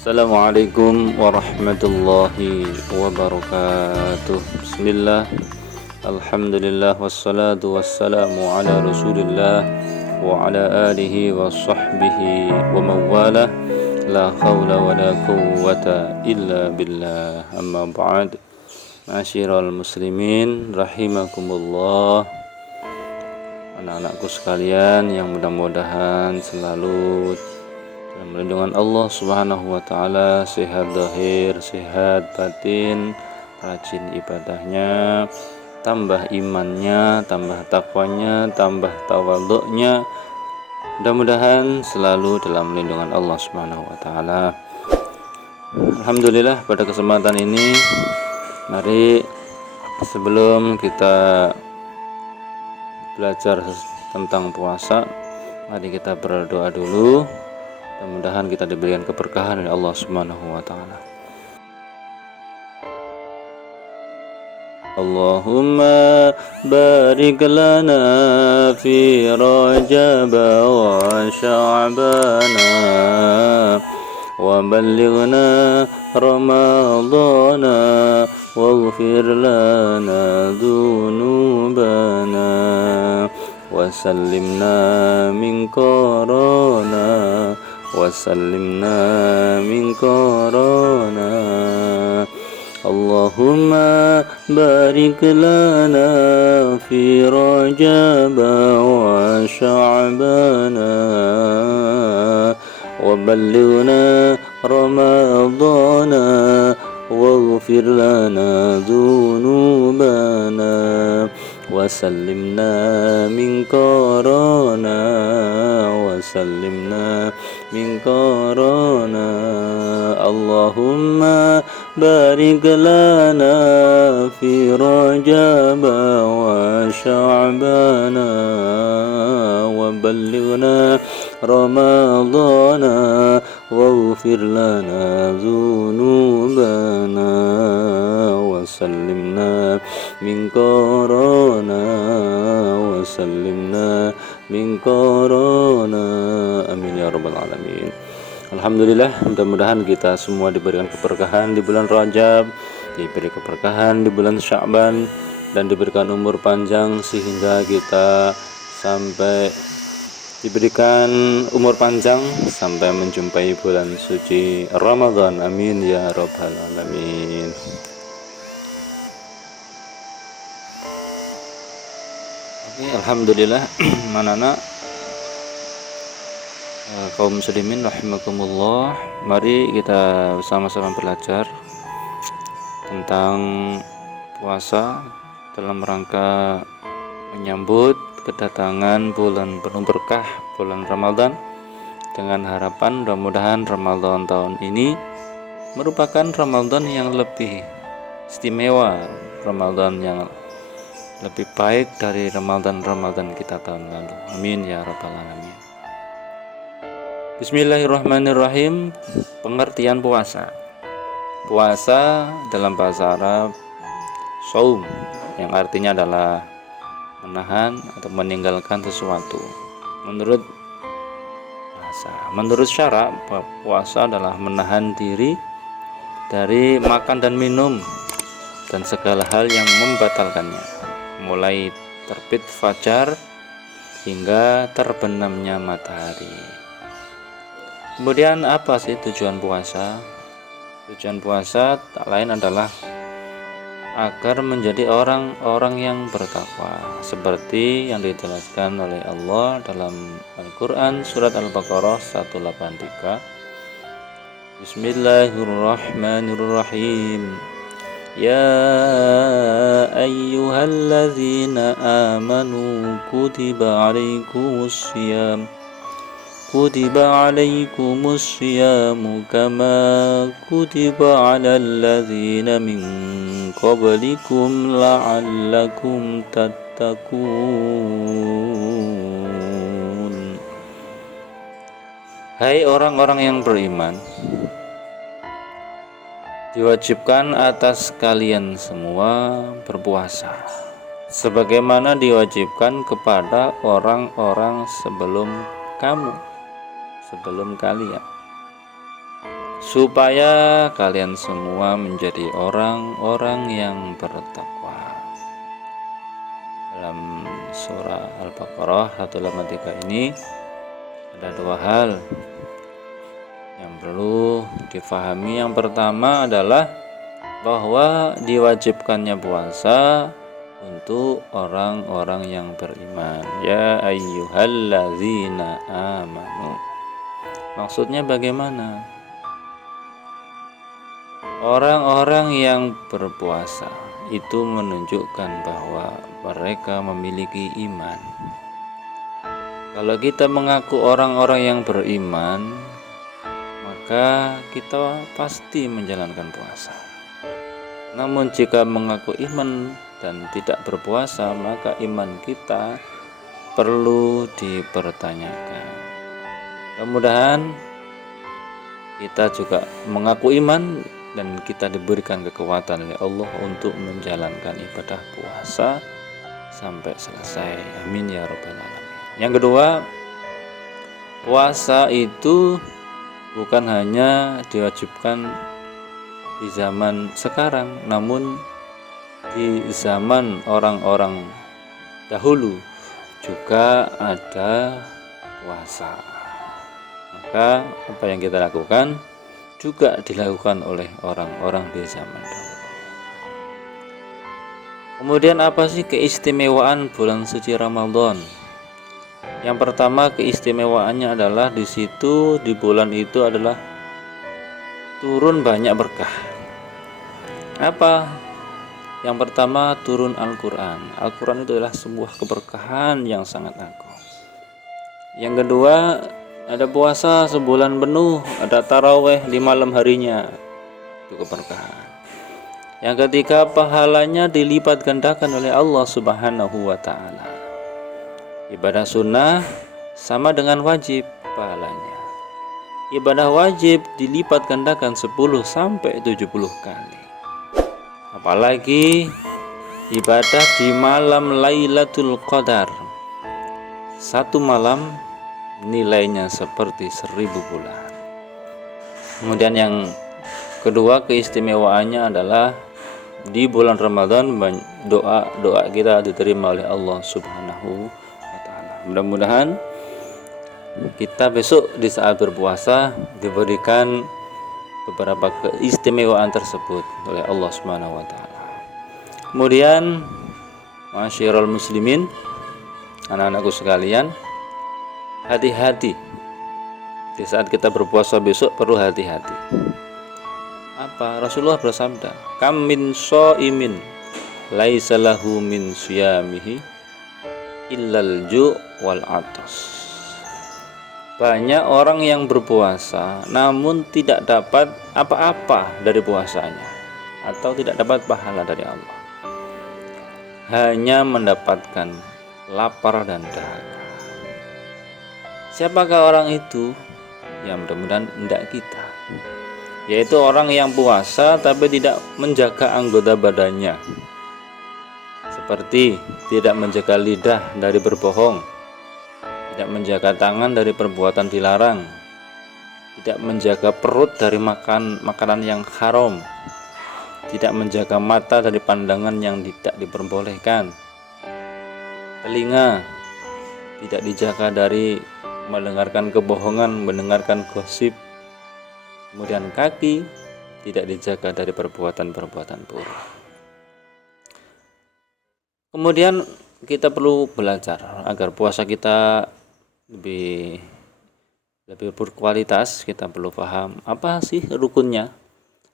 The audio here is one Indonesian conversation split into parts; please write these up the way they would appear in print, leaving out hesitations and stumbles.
Assalamualaikum warahmatullahi wabarakatuh. Bismillah, alhamdulillah, wassalatu wassalamu ala rasulillah wa ala alihi wa sahbihi wa mawala. La hawla wa la quwwata illa billah. Amma ba'd. Masyiral muslimin rahimakumullah. Anak-anakku sekalian yang mudah-mudahan selalu dalam lindungan Allah Subhanahu wa taala, sehat zahir, sehat batin, rajin ibadahnya, tambah imannya, tambah takwanya, tambah tawadhu'nya. Mudah-mudahan selalu dalam lindungan Allah Subhanahu wa taala. Alhamdulillah, pada kesempatan ini mari sebelum kita belajar tentang puasa, mari kita berdoa dulu. Mudah-mudahan kita diberikan keberkahan oleh Allah Subhanahu wa taala. Allahumma barik lana fi Rajab wa Sya'bana wa ballighna Ramadana waghfir lana dhunubana wa sallimna min korona وسلمنا من كورونا اللهم بارك لنا في رجب وشعبان وبلغنا رمضان واغفر لنا ذنوبنا وسلمنا من كورونا وسلمنا من كورونا اللهم بارك لنا في رجب وشعبان وبلغنا رمضان واغفر لنا ذنوبنا وسلمنا من كورونا وسلمنا من كورونا amin ya rabbal alamin. Alhamdulillah, mudah-mudahan kita semua diberikan keberkahan di bulan Rajab, diberi keberkahan di bulan Sya'ban, dan diberikan umur panjang sehingga kita sampai diberikan umur panjang sampai menjumpai bulan suci Ramadan. Amin ya rabbal alamin. Oke, alhamdulillah anak-anak kaum muslimin rahimakumullah, mari kita sama-sama belajar tentang puasa dalam rangka menyambut kedatangan bulan penuh berkah, bulan Ramadan, dengan harapan mudah-mudahan Ramadan tahun ini merupakan Ramadan yang lebih istimewa, Ramadan yang lebih baik dari Ramadan kita tahun lalu. Amin ya rabbal alamin. Bismillahirrahmanirrahim. Pengertian puasa. Puasa dalam bahasa Arab shaum, yang artinya adalah menahan atau meninggalkan sesuatu. Menurut bahasa, menurut syarak, puasa adalah menahan diri dari makan dan minum dan segala hal yang membatalkannya, mulai terbit fajar hingga terbenamnya matahari. Kemudian apa sih tujuan puasa? Tujuan puasa tak lain adalah agar menjadi orang-orang yang bertakwa, seperti yang dijelaskan oleh Allah dalam Al-Quran surat Al-Baqarah 183. Bismillahirrahmanirrahim. Ya ayyuhalladzina amanu kutiba alaikumussyam kama kutiba alal ladzina min qablikum la'allakum tattaqun. Hai orang-orang yang beriman, diwajibkan atas kalian semua berpuasa sebagaimana diwajibkan kepada orang-orang sebelum kamu, sebelum kalian, supaya kalian semua menjadi orang-orang yang bertakwa. Dalam surah Al-Baqarah 183 ini ada dua hal yang perlu difahami. Yang pertama adalah bahwa diwajibkannya puasa untuk orang-orang yang beriman. Ya ayyuhallazina amanu. Maksudnya bagaimana? Orang-orang yang berpuasa itu menunjukkan bahwa mereka memiliki iman. Kalau kita mengaku orang-orang yang beriman, maka kita pasti menjalankan puasa. Namun jika mengaku iman dan tidak berpuasa, maka iman kita perlu dipertanyakan. Mudah-mudahan kita juga mengaku iman dan kita diberikan kekuatan oleh Allah untuk menjalankan ibadah puasa sampai selesai. Amin ya rabbal alamin. Yang kedua, puasa itu bukan hanya diwajibkan di zaman sekarang, namun di zaman orang-orang dahulu juga ada puasa. Maka apa yang kita lakukan juga dilakukan oleh orang-orang di zaman dahulu. Kemudian apa sih keistimewaan bulan suci Ramadan? Yang pertama, keistimewaannya adalah di situ, di bulan itu adalah turun banyak berkah. Apa? Yang pertama, turun Al-Quran. Al-Quran itu adalah sebuah keberkahan yang sangat agung. Yang kedua, ada puasa sebulan penuh, ada taraweh di malam harinya, itu keberkahan. Yang ketiga, pahalanya dilipat gandakan oleh Allah Subhanahu wa ta'ala. Ibadah sunnah sama dengan wajib pahalanya. Ibadah wajib dilipat gandakan 10 sampai 70 kali. Apalagi ibadah di malam Lailatul Qadar, satu malam nilainya seperti 1000 bulan. Kemudian yang kedua, keistimewaannya adalah di bulan Ramadan doa kita diterima oleh Allah Subhanahu wa ta'ala. Mudah-mudahan kita besok di saat berpuasa diberikan beberapa keistimewaan tersebut oleh Allah Subhanahu wa ta'ala. Kemudian masyiral muslimin, anak-anakku sekalian, hati-hati di saat kita berpuasa besok, perlu hati-hati. Apa? Rasulullah bersabda, kam min shaimin laisa lahu min siyamihi illal ju' wal atas. Banyak orang yang berpuasa namun tidak dapat apa-apa dari puasanya, atau tidak dapat pahala dari Allah, hanya mendapatkan lapar dan dahaga. Siapakah orang itu? Ya, mudah-mudahan tidak kita, yaitu orang yang puasa tapi tidak menjaga anggota badannya, seperti tidak menjaga lidah dari berbohong, tidak menjaga tangan dari perbuatan dilarang, tidak menjaga perut dari makanan yang haram, tidak menjaga mata dari pandangan yang tidak diperbolehkan, telinga tidak dijaga dari mendengarkan kebohongan, mendengarkan gosip, kemudian kaki tidak dijaga dari perbuatan-perbuatan buruk. Kemudian kita perlu belajar agar puasa kita lebih berkualitas. Kita perlu paham apa sih rukunnya.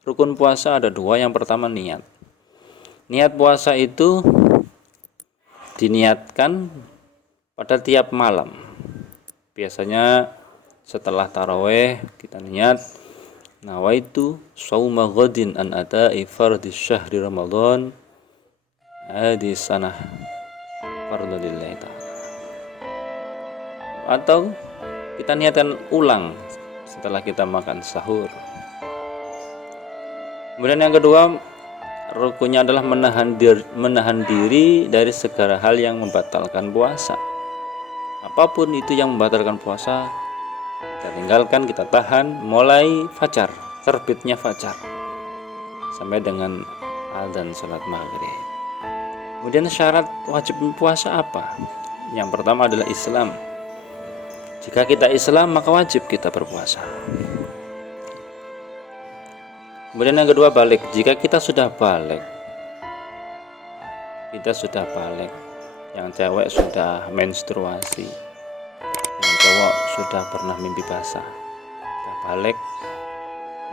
Rukun puasa ada dua. Yang pertama, niat. Niat puasa itu diniatkan pada tiap malam. Biasanya setelah taraweh kita niat, nawaitu shauma ghadin an ada'i fardhi syahri Ramadan hadis sanah fardhu lillahi ta'ala. Atau kita niatkan ulang setelah kita makan sahur. Kemudian yang kedua, rukunnya adalah menahan diri dari segala hal yang membatalkan puasa. Apapun itu yang membatalkan puasa, kita tinggalkan, kita tahan mulai fajar terbitnya fajar sampai dengan adzan salat maghrib. Kemudian syarat wajib puasa apa? Yang pertama adalah Islam. Jika kita Islam maka wajib kita berpuasa. Kemudian yang kedua balik. Jika kita sudah balik, yang cewek sudah menstruasi, yang cowok sudah pernah mimpi basah, sudah balik,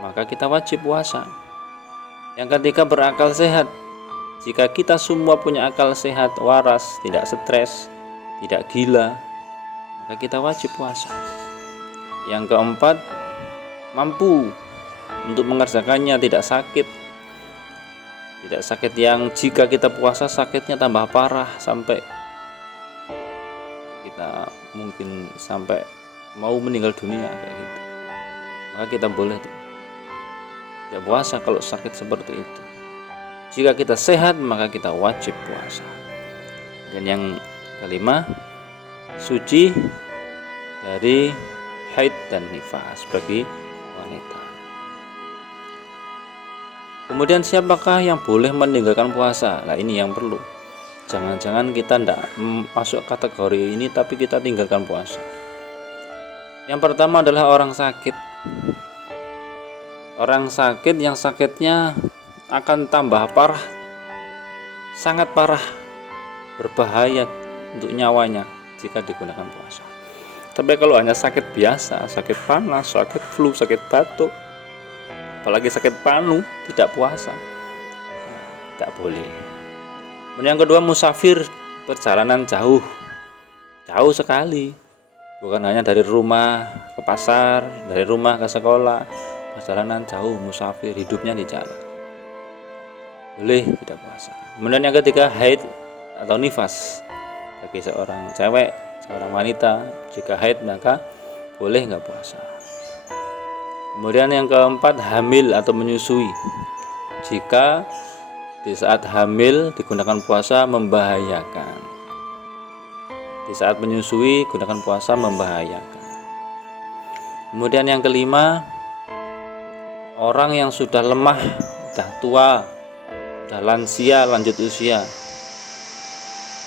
maka kita wajib puasa. Yang ketiga berakal sehat. Jika kita semua punya akal sehat, waras, tidak stres, tidak gila, maka kita wajib puasa. Yang keempat mampu untuk mengerjakannya, tidak sakit yang jika kita puasa sakitnya tambah parah sampai kita mungkin sampai mau meninggal dunia kayak gitu, maka kita boleh tidak puasa kalau sakit seperti itu. Jika kita sehat maka kita wajib puasa. Dan yang kelima, suci dari haid dan nifas bagi wanita. Kemudian siapakah yang boleh meninggalkan puasa? Nah ini yang perlu. Jangan-jangan kita tidak masuk kategori ini tapi kita tinggalkan puasa. Yang pertama adalah orang sakit. Orang sakit yang sakitnya akan tambah parah, sangat parah, berbahaya untuk nyawanya jika digunakan puasa. Tapi kalau hanya sakit biasa, sakit panas, sakit flu, sakit batuk, apalagi sakit panu, tidak puasa, tidak boleh. Kemudian yang kedua, musafir, perjalanan jauh sekali, bukan hanya dari rumah ke pasar, dari rumah ke sekolah, perjalanan jauh, musafir, hidupnya di jalan, boleh tidak puasa. Kemudian yang ketiga, haid atau nifas, bagi seorang cewek, seorang wanita, jika haid maka boleh nggak puasa. Kemudian yang keempat, hamil atau menyusui. Jika di saat hamil digunakan puasa membahayakan. Di saat menyusui gunakan puasa membahayakan. Kemudian yang kelima, orang yang sudah lemah, sudah tua, sudah lansia, lanjut usia,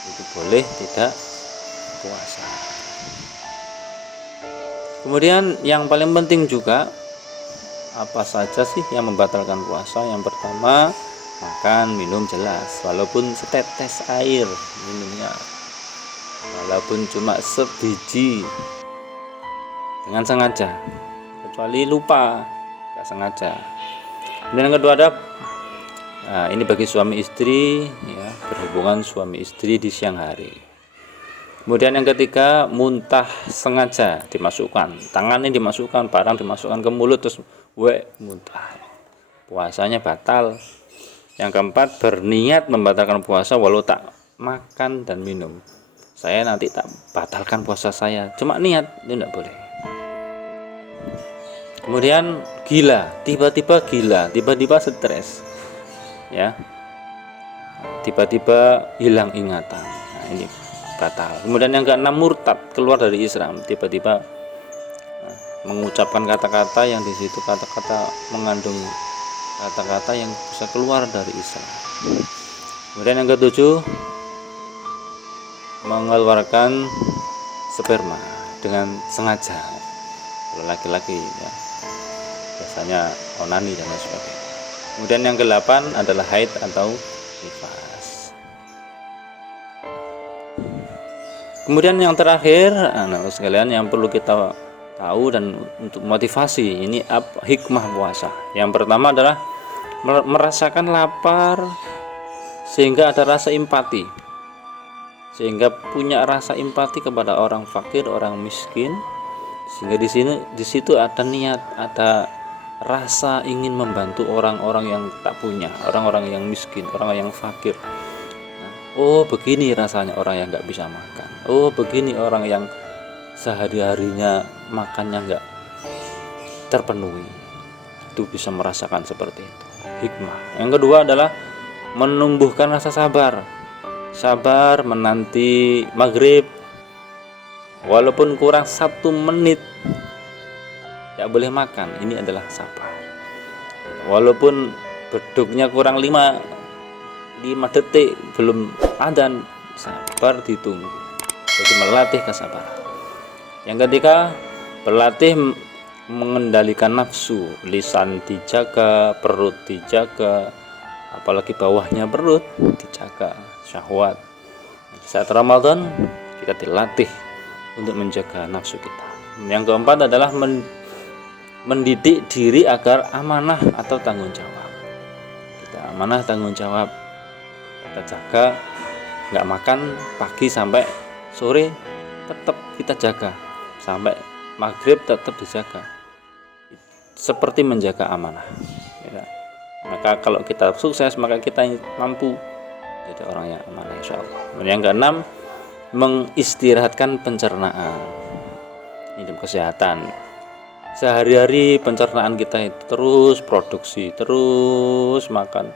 itu boleh tidak puasa. Kemudian yang paling penting juga, apa saja sih yang membatalkan puasa? Yang pertama, makan, minum jelas, walaupun setetes air minumnya, walaupun cuma sebiji, dengan sengaja, kecuali lupa, nggak sengaja. Kemudian yang kedua ada, ini bagi suami istri, ya, berhubungan suami istri di siang hari. Kemudian yang ketiga, muntah sengaja dimasukkan, tangannya dimasukkan, barang dimasukkan ke mulut terus muntah, puasanya batal. Yang keempat, berniat membatalkan puasa walau tak makan dan minum. Saya nanti tak batalkan puasa saya, cuma niat, itu tidak boleh. Kemudian gila, tiba-tiba stres, ya, tiba-tiba hilang ingatan. Nah, ini batal. Kemudian yang keenam, murtad, keluar dari Islam, tiba-tiba mengucapkan kata-kata yang di situ kata-kata mengandung kata-kata yang bisa keluar dari Islam. Kemudian yang ketujuh, mengeluarkan sperma dengan sengaja. Kalau laki-laki ya, biasanya onani dan lain sebagainya. Kemudian yang kedelapan adalah haid atau nifas. Kemudian yang terakhir, anak sekalian, yang perlu kita tahu dan untuk motivasi ini hikmah puasa. Yang pertama adalah merasakan lapar sehingga ada rasa empati, sehingga punya rasa empati kepada orang fakir, orang miskin, sehingga di situ ada niat, ada rasa ingin membantu orang-orang yang tak punya, orang-orang yang miskin, orang yang fakir. Oh begini rasanya orang yang nggak bisa makan. Oh begini orang yang sehari-harinya makannya nggak terpenuhi. Itu bisa merasakan seperti itu. Hikmah. Yang kedua adalah menumbuhkan rasa sabar. Sabar menanti maghrib, walaupun kurang 1 menit tidak boleh makan. Ini adalah sabar. Walaupun bedugnya kurang 5 detik belum adzan, sabar ditunggu. Jadi melatih kesabaran. Yang ketiga, berlatih mengendalikan nafsu, lisan dijaga, perut dijaga, apalagi bawahnya perut dijaga, syahwat. Saat Ramadan kita dilatih untuk menjaga nafsu kita. Yang keempat adalah mendidik diri agar amanah atau tanggung jawab. Kita amanah tanggung jawab, kita jaga, nggak makan pagi sampai sore tetap kita jaga, sampai maghrib tetap dijaga, seperti menjaga amanah ya. Maka kalau kita sukses, maka kita mampu jadi orang yang amanah, insyaallah. Yang keenam, mengistirahatkan pencernaan. Ini kesehatan. Sehari-hari pencernaan kita itu terus produksi, terus makan.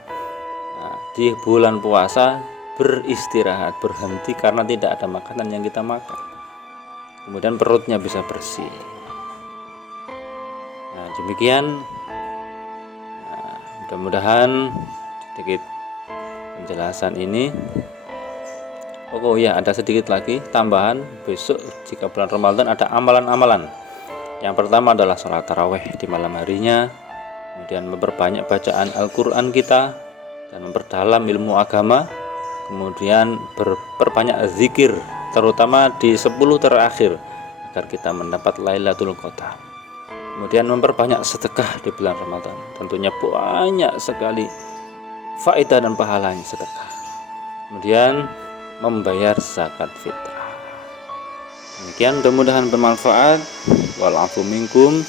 Nah, di bulan puasa beristirahat, berhenti karena tidak ada makanan yang kita makan. Kemudian perutnya bisa bersih. Nah, demikian. Nah, mudah-mudahan sedikit penjelasan ini. Oh ya, ada sedikit lagi tambahan. Besok jika bulan Ramadan ada amalan-amalan. Yang pertama adalah sholat tarawih di malam harinya, kemudian memperbanyak bacaan Al-Quran kita dan memperdalam ilmu agama, kemudian berbanyak zikir, terutama di 10 terakhir agar kita mendapat Lailatul Qadar. Kemudian memperbanyak sedekah di bulan Ramadan, tentunya banyak sekali faedah dan pahalanya sedekah. Kemudian membayar zakat fitrah. Demikian, mudah-mudahan bermanfaat. Walafu minkum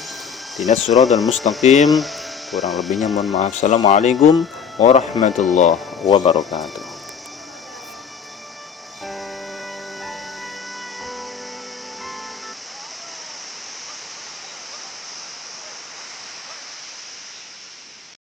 dinas siratal mustaqim. Kurang lebihnya mohon maaf. Assalamualaikum warahmatullahi wabarakatuh.